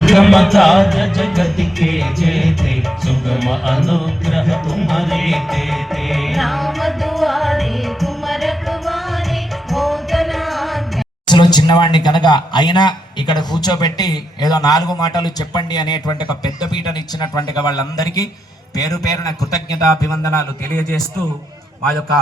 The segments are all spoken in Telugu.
जगत के जेते सुगम अनुग्रह तुम्हारे देते राम दुआरे तुम रखवारे చిన్నవాడిని కనుక అయినా ఇక్కడ కూర్చోబెట్టి ఏదో 4 మాటలు చెప్పండి అనేటువంటి ఒక పెద్ద పీటను ఇచ్చినటువంటి వాళ్ళందరికీ పేరు పేరున కృతజ్ఞతాభివందనాలు తెలియజేస్తూ మా యొక్క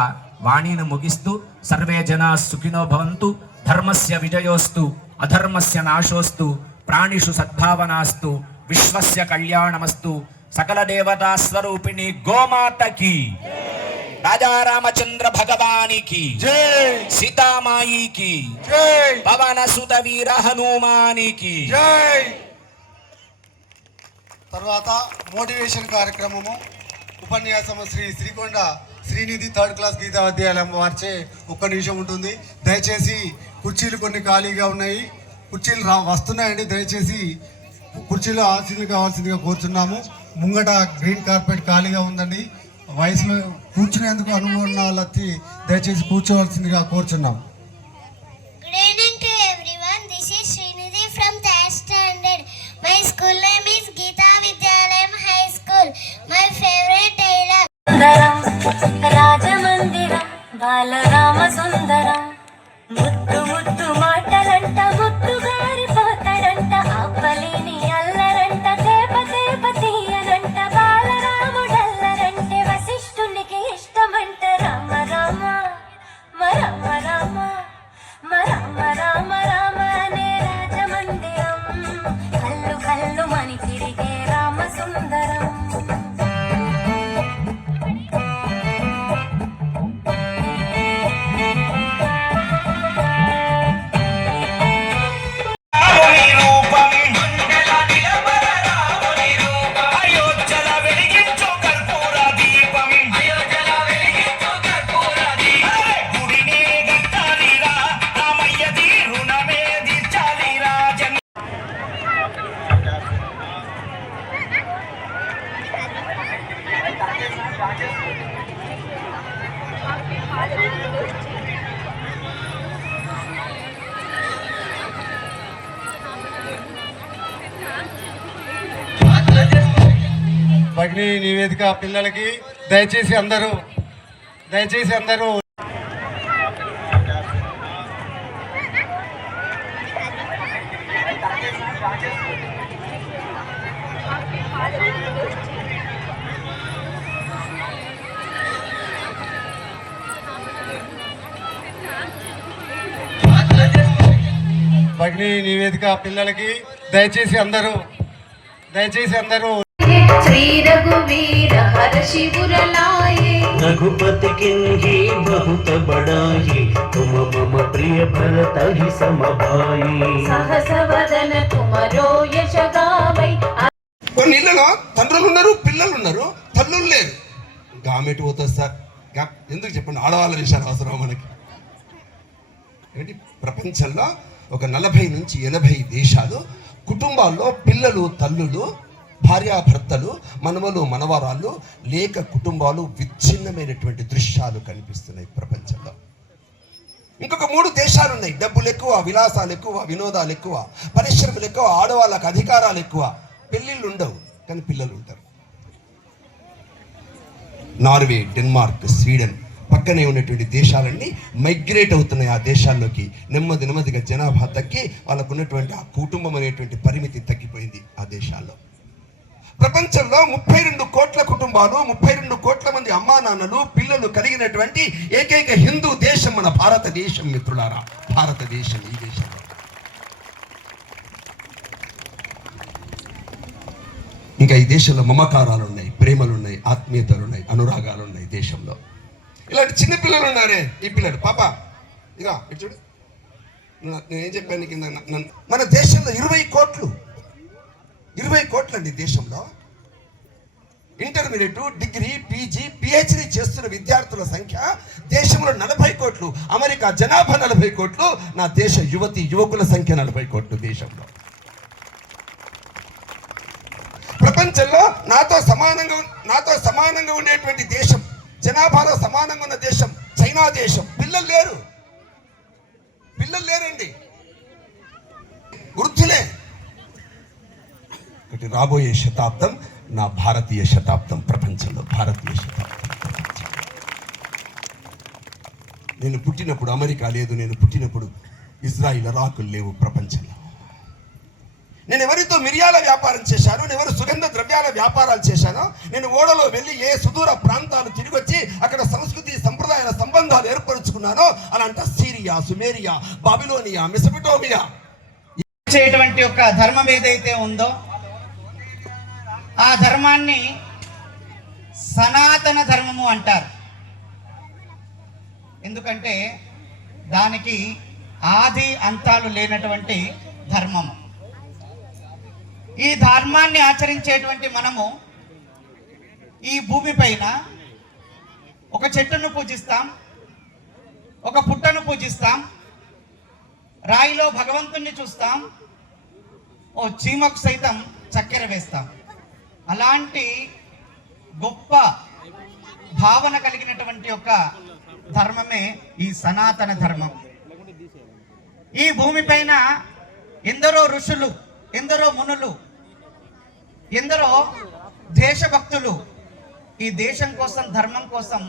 వాణిని ముగిస్తూ సర్వే జనా సుఖినో భవంతు ధర్మస్య విజయోస్తు అధర్మస్య నాశోస్తు ప్రాణిషు సద్భావనాస్తు విశ్వస్య కళ్యాణమస్తు సకల దేవతా స్వరూపిణి గోమాతకి राजा रामचंद्र भगवानी की जय, सीता माई की जय, पवन सुत वीर हनुमानी की जय। తర్వాత మోటివేషన్ కార్యక్రమము ఉపన్యాసము శ్రీ శ్రీకొండ శ్రీనిధి 3rd క్లాస్ గీతా విద్యాలయం వారిచే 1 నిమిషం ఉంటుంది. దయచేసి కుర్చీలు కొన్ని ఖాళీగా ఉన్నాయి, కుర్చీలు వస్తున్నాయండి. దయచేసి కుర్చీలు కావాల్సిందిగా కోరుతున్నాము. ముంగట గ్రీన్ కార్పెట్ ఖాళీగా ఉందండి. వయసులో కూర్చునేందుకు అనుభవం ఉన్న వాళ్ళకి దయచేసి కూర్చోవలసిందిగా కోరుచున్నాం. Good evening to everyone. This is Srinidhi from 3rd standard. My school name is Geeta Vidyalayam High School. My favorite dialogue. Rajamandiram Balarama Sundaram Muttu muttu maatalanta muttu gaari potaranta appalini allaranta tepa tepa tiyananta Balaramudallarantte vasishtuniki ishtamanta Rama Rama Rama Rama Rama Rama Rama ane Rajamandiram kallu kallu mani tirige Rama Sundaram. భగిని నివేదిక పిల్లలకి దయచేసి అందరూ భగిని నివేదిక పిల్లలకి దయచేసి అందరూ श्री रघुवीर हर शिवर लाए रघुपति किन्ही बहुत बड़ाई तुम मम प्रिय भरत ही सम भाई सहस वदन तुमरो यश गावै. కొన్ని ఇళ్ళలో తండ్రులు ఉన్నారు, పిల్లలు ఉన్నారు, తల్లులు లేరు. గామెటు పోతుంది సార్. ఎందుకు చెప్పండి, ఆడవాళ్ళ విషయాలు అవసరం మనకి. ఏంటి ప్రపంచంలో ఒక 40 నుంచి 80 దేశాలు కుటుంబాల్లో పిల్లలు తల్లులు భార్యాభర్తలు మనవలు మనవరాళ్ళు లేక కుటుంబాలు విచ్ఛిన్నమైనటువంటి దృశ్యాలు కనిపిస్తున్నాయి ప్రపంచంలో. ఇంకొక 3 దేశాలు ఉన్నాయి. డబ్బులు ఎక్కువ, విలాసాలు ఎక్కువ, వినోదాలు ఎక్కువ, పరిశ్రమలు ఎక్కువ, ఆడవాళ్ళకు అధికారాలు ఎక్కువ. పెళ్ళిళ్ళు ఉండవు కానీ పిల్లలు ఉంటారు. నార్వే, డెన్మార్క్, స్వీడన్ పక్కనే ఉన్నటువంటి దేశాలన్నీ మైగ్రేట్ అవుతున్నాయి. ఆ దేశాల్లోకి నెమ్మదిగా జనాభా తగ్గి వాళ్ళకు ఉన్నటువంటి ఆ కుటుంబం అనేటువంటి పరిమితి తగ్గిపోయింది ఆ దేశాల్లో. ప్రపంచంలో 32 కోట్ల కుటుంబాలు, 32 కోట్ల మంది అమ్మా నాన్నలు, పిల్లలు కలిగినటువంటి ఏకైక హిందూ దేశం మన భారతదేశం. మిత్రులారా, భారతదేశం ఈ దేశంలో ఇంకా ఈ దేశంలో మమకారాలు ఉన్నాయి, ప్రేమలు ఉన్నాయి, ఆత్మీయతలు ఉన్నాయి, అనురాగాలు ఉన్నాయి దేశంలో. ఇలాంటి చిన్న పిల్లలు ఉన్నారే, ఈ పిల్లలు పాప ఇక ఇటు చూడు, నేనేం చెప్పాను కింద. మన దేశంలో 20 కోట్లండి దేశంలో. ఇంటర్మీడియట్, డిగ్రీ, పీజీ, పిహెచ్డి చేస్తున్న విద్యార్థుల సంఖ్య దేశంలో 40 కోట్లు. అమెరికా జనాభా 40 కోట్లు. నా దేశ యువకుల సంఖ్య 40 కోట్లు దేశంలో. ప్రపంచంలో నాతో సమానంగా ఉండేటువంటి దేశం, జనాభాలో సమానంగా ఉన్న దేశం చైనా దేశం. పిల్లలు లేరండి, వృద్ధులే. ఒకటి రాబోయే శతాబ్దం నా భారతీయ శతాబ్దం, ప్రపంచంలో భారతీయ శతాబ్దం. నేను పుట్టినప్పుడు అమెరికా లేదు, నేను పుట్టినప్పుడు ఇజ్రాయిల్ రాకులు లేవు ప్రపంచంలో. నేను ఎవరితో మిరియాల వ్యాపారం చేశానో, నేను ఎవరు సుగంధ ద్రవ్యాల వ్యాపారాలు చేశానో, నేను ఓడలో వెళ్ళి ఏ సుదూర ప్రాంతాలు తిరిగి వచ్చి అక్కడ సంస్కృతి సంప్రదాయాల సంబంధాలు ఏర్పరుచుకున్నానో అలాంటి సిరియా, సుమేరియా, బాబిలోనియా, మెసొపొటేమియా చేయటువంటి ఒక ధర్మం ఏదైతే ఉందో ఆ ధర్మాన్ని సనాతన ధర్మము అంటారు. ఎందుకంటే దానికి ఆది అంతాలు లేనటువంటి ధర్మము. ఈ ధర్మాన్ని ఆచరించేటువంటి మనము ఈ భూమి పైన ఒక చెట్టును పూజిస్తాం, ఒక పుట్టను పూజిస్తాం, రాయిలో భగవంతుణ్ణి చూస్తాం, ఓ చీమకు సైతం చక్కెర వేస్తాం. అలాంటి గొప్ప భావన కలిగినటువంటి ఒక ధర్మమే ఈ సనాతన ధర్మం. ఈ భూమిపైన ఎందరో ఋషులు, ఎందరో మునులు, ఎందరో దేశభక్తులు ఈ దేశం కోసం, ధర్మం కోసం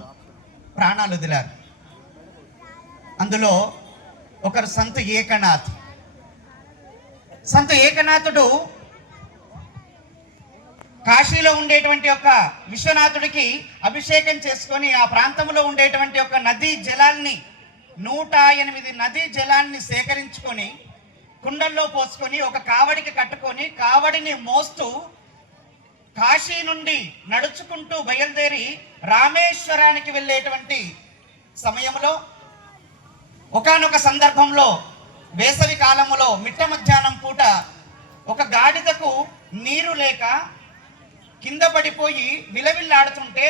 ప్రాణాలు వదిలారు. అందులో ఒకరు సంత ఏకనాథ్. సంత ఏకనాథుడు కాశీలో ఉండేటువంటి ఒక విశ్వనాథుడికి అభిషేకం చేసుకొని ఆ ప్రాంతంలో ఉండేటువంటి ఒక నదీ జలాల్ని 108 నదీ జలాన్ని సేకరించుకొని కుండల్లో పోసుకొని ఒక కావడికి కట్టుకొని కావడిని మోస్తూ కాశీ నుండి నడుచుకుంటూ బయలుదేరి రామేశ్వరానికి వెళ్ళేటువంటి సమయంలో ఒకానొక సందర్భంలో వేసవి కాలంలో మిట్ట మధ్యాహ్నం పూట ఒక గాడిదకు నీరు లేక కింద పడిపోయి విలవిల్లాడుతుంటే